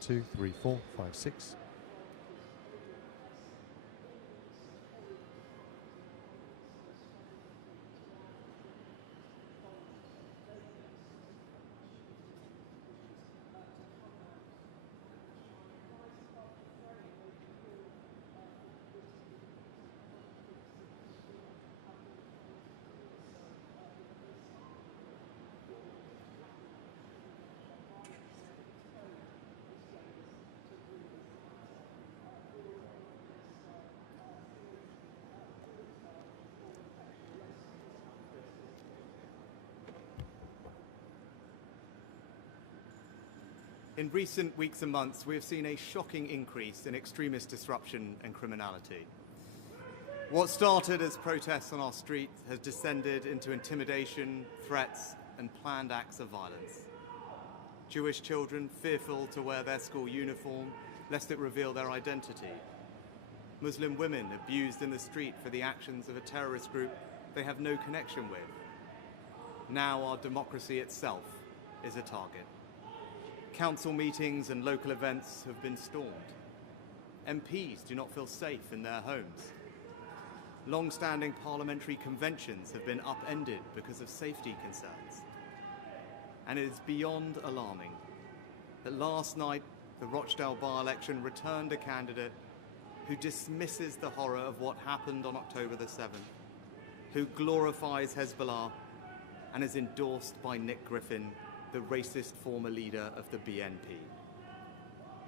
2, 3, 4, 5, 6. In recent weeks and months, we have seen a shocking increase in extremist disruption and criminality. What started as protests on our street has descended into intimidation, threats, and planned acts of violence. Jewish children fearful to wear their school uniform lest it reveal their identity. Muslim women abused in the street for the actions of a terrorist group they have no connection with. Now our democracy itself is a target. Council meetings and local events have been stormed. MPs do not feel safe in their homes. Long-standing parliamentary conventions have been upended because of safety concerns. And it is beyond alarming that last night the Rochdale by-election returned a candidate who dismisses the horror of what happened on October the 7th, who glorifies Hezbollah and is endorsed by Nick Griffin, the racist former leader of the BNP.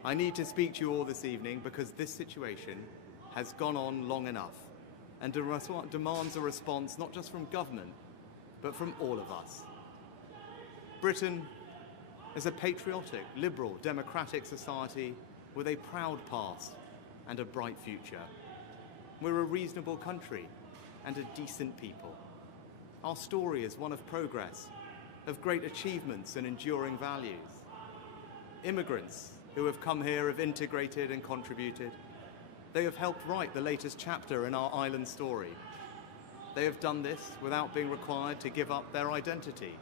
I need to speak to you all this evening because this situation has gone on long enough and demands a response not just from government, but from all of us. Britain is a patriotic, liberal, democratic society with a proud past and a bright future. We're a reasonable country and a decent people. Our story is one of progress, of great achievements and enduring values. Immigrants who have come here have integrated and contributed. They have helped write the latest chapter in our island story. They have done this without being required to give up their identity.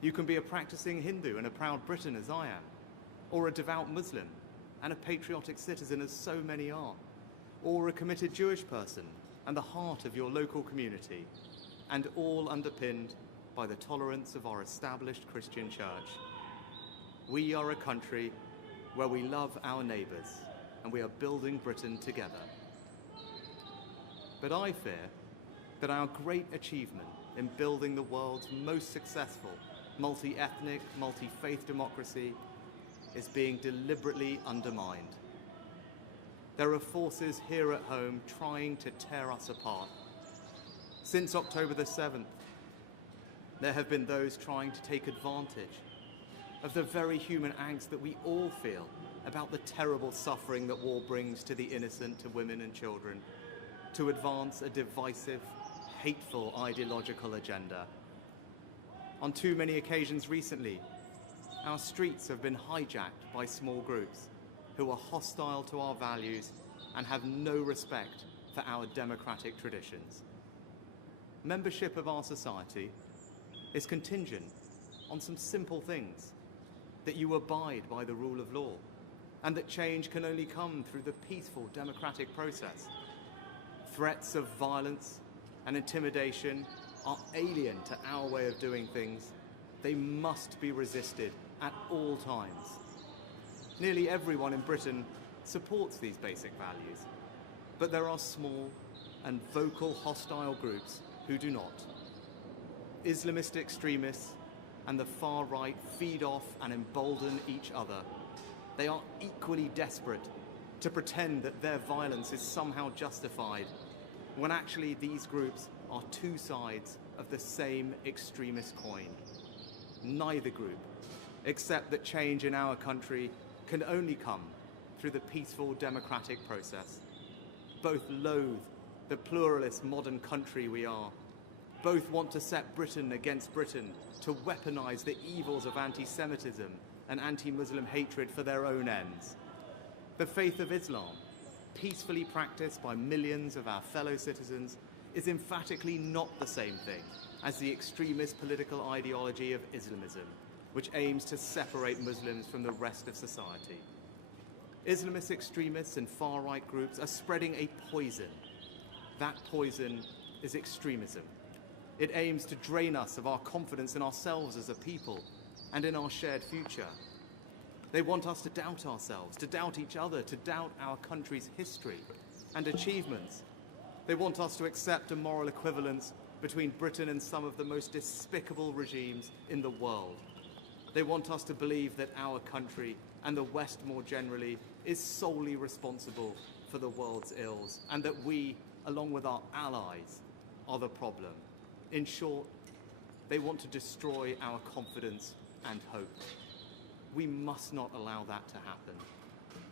You can be a practicing Hindu and a proud Briton as I am, or a devout Muslim and a patriotic citizen as so many are, or a committed Jewish person and the heart of your local community, and all underpinned by the tolerance of our established Christian church. We are a country where we love our neighbours and we are building Britain together. But I fear that our great achievement in building the world's most successful multi-ethnic, multi-faith democracy is being deliberately undermined. There are forces here at home trying to tear us apart. Since October the 7th, there have been those trying to take advantage of the very human angst that we all feel about the terrible suffering that war brings to the innocent, to women and children, to advance a divisive, hateful ideological agenda. On too many occasions recently, our streets have been hijacked by small groups who are hostile to our values and have no respect for our democratic traditions. Membership of our society is contingent on some simple things: that you abide by the rule of law, and that change can only come through the peaceful democratic process. Threats of violence and intimidation are alien to our way of doing things. They must be resisted at all times. Nearly everyone in Britain supports these basic values, but there are small and vocal hostile groups who do not. Islamist extremists and the far right feed off and embolden each other. They are equally desperate to pretend that their violence is somehow justified, when actually these groups are two sides of the same extremist coin. Neither group, except that change in our country can only come through the peaceful democratic process. Both loathe the pluralist modern country we are. Both want to set Britain against Britain, to weaponize the evils of anti-Semitism and anti-Muslim hatred for their own ends. The faith of Islam, peacefully practiced by millions of our fellow citizens, is emphatically not the same thing as the extremist political ideology of Islamism, which aims to separate Muslims from the rest of society. Islamist extremists and far-right groups are spreading a poison. That poison is extremism. It aims to drain us of our confidence in ourselves as a people and in our shared future. They want us to doubt ourselves, to doubt each other, to doubt our country's history and achievements. They want us to accept a moral equivalence between Britain and some of the most despicable regimes in the world. They want us to believe that our country, and the West more generally, is solely responsible for the world's ills, and that we, along with our allies, are the problem. In short, they want to destroy our confidence and hope. We must not allow that to happen.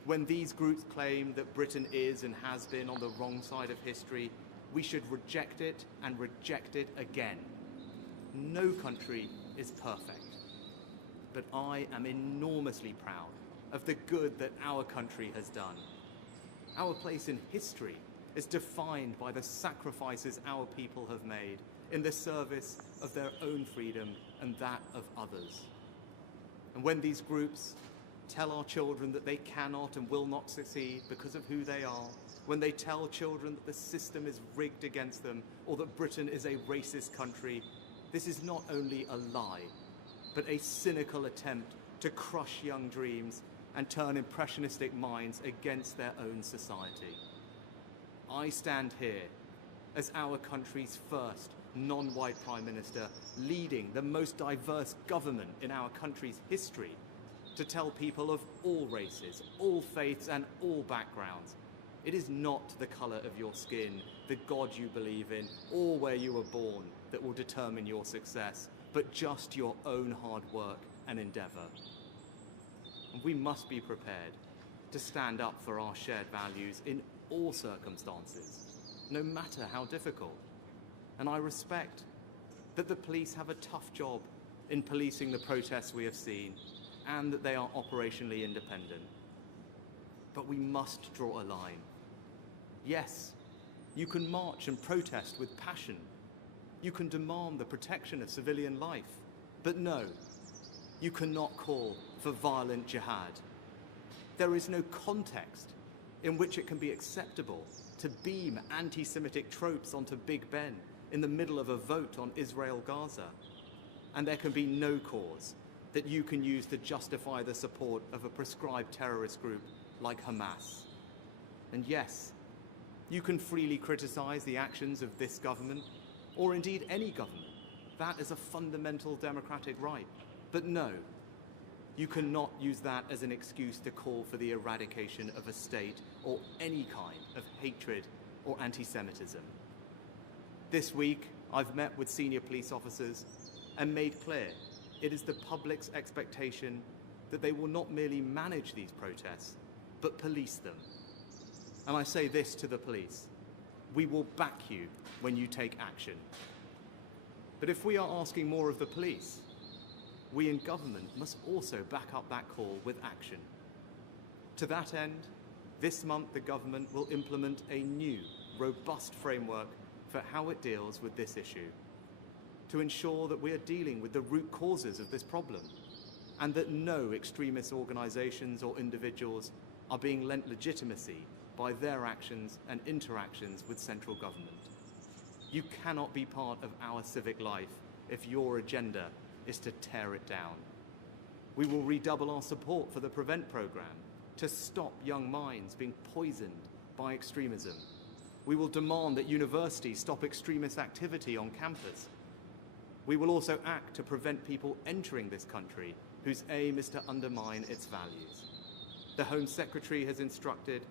When these groups claim that Britain is and has been on the wrong side of history, we should reject it and reject it again. No country is perfect, but I am enormously proud of the good that our country has done. Our place in history is defined by the sacrifices our people have made in the service of their own freedom and that of others. And when these groups tell our children that they cannot and will not succeed because of who they are, when they tell children that the system is rigged against them or that Britain is a racist country, this is not only a lie, but a cynical attempt to crush young dreams and turn impressionistic minds against their own society. I stand here as our country's first non-white Prime Minister, leading the most diverse government in our country's history, to tell people of all races, all faiths and all backgrounds, it is not the colour of your skin, the God you believe in, or where you were born that will determine your success, but just your own hard work and endeavour. And we must be prepared to stand up for our shared values in all circumstances, no matter how difficult. And I respect that the police have a tough job in policing the protests we have seen, and that they are operationally independent. But we must draw a line. Yes, you can march and protest with passion. You can demand the protection of civilian life. But no, you cannot call for violent jihad. There is no context in which it can be acceptable to beam anti-Semitic tropes onto Big Ben in the middle of a vote on Israel-Gaza. And there can be no cause that you can use to justify the support of a prescribed terrorist group like Hamas. And yes, you can freely criticize the actions of this government, or indeed any government. That is a fundamental democratic right. But no, you cannot use that as an excuse to call for the eradication of a state or any kind of hatred or anti-Semitism. This week, I've met with senior police officers and made clear it is the public's expectation that they will not merely manage these protests, but police them. And I say this to the police: we will back you when you take action. But if we are asking more of the police, we in government must also back up that call with action. To that end, this month the government will implement a new, robust framework for how it deals with this issue, to ensure that we are dealing with the root causes of this problem, and that no extremist organisations or individuals are being lent legitimacy by their actions and interactions with central government. You cannot be part of our civic life if your agenda is to tear it down. We will redouble our support for the PREVENT programme to stop young minds being poisoned by extremism. We will demand that universities stop extremist activity on campus. We will also act to prevent people entering this country whose aim is to undermine its values. The Home Secretary has instructed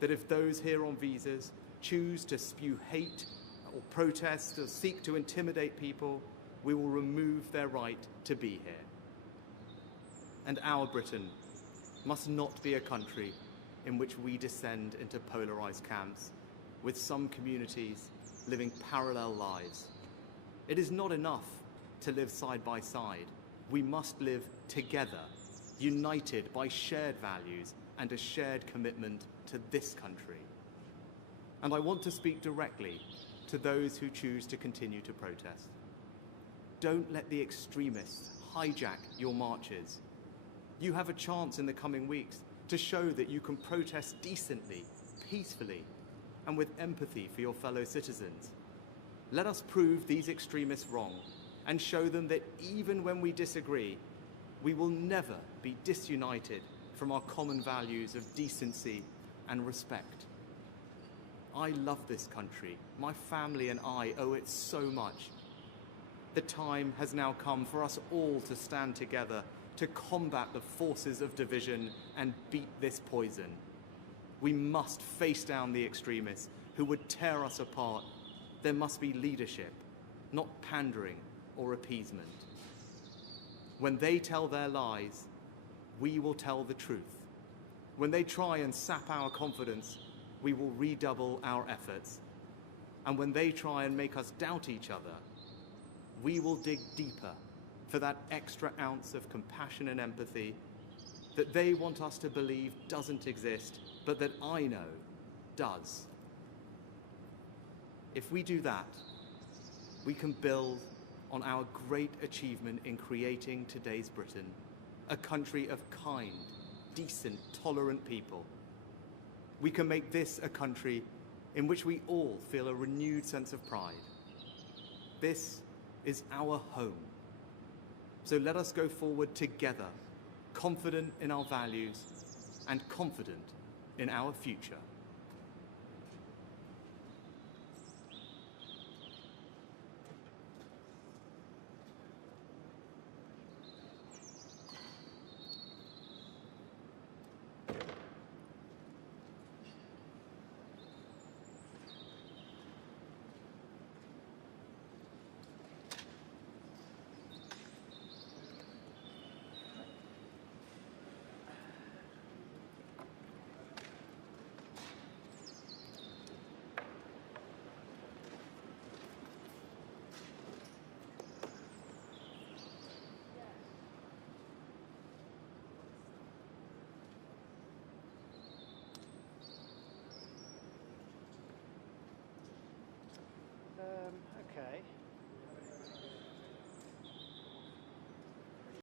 that if those here on visas choose to spew hate or protest or seek to intimidate people, we will remove their right to be here. And our Britain must not be a country in which we descend into polarised camps, with some communities living parallel lives. It is not enough to live side by side. We must live together, united by shared values and a shared commitment to this country. And I want to speak directly to those who choose to continue to protest. Don't let the extremists hijack your marches. You have a chance in the coming weeks to show that you can protest decently, peacefully, and with empathy for your fellow citizens. Let us prove these extremists wrong and show them that even when we disagree, we will never be disunited from our common values of decency and respect. I love this country. My family and I owe it so much. The time has now come for us all to stand together to combat the forces of division and beat this poison. We must face down the extremists who would tear us apart. There must be leadership, not pandering or appeasement. When they tell their lies, we will tell the truth. When they try and sap our confidence, we will redouble our efforts. And when they try and make us doubt each other, we will dig deeper for that extra ounce of compassion and empathy that they want us to believe doesn't exist, but that I know does. If we do that, we can build on our great achievement in creating today's Britain, a country of kind, decent, tolerant people. We can make this a country in which we all feel a renewed sense of pride. This is our home. So let us go forward together, confident in our values and confident in our future.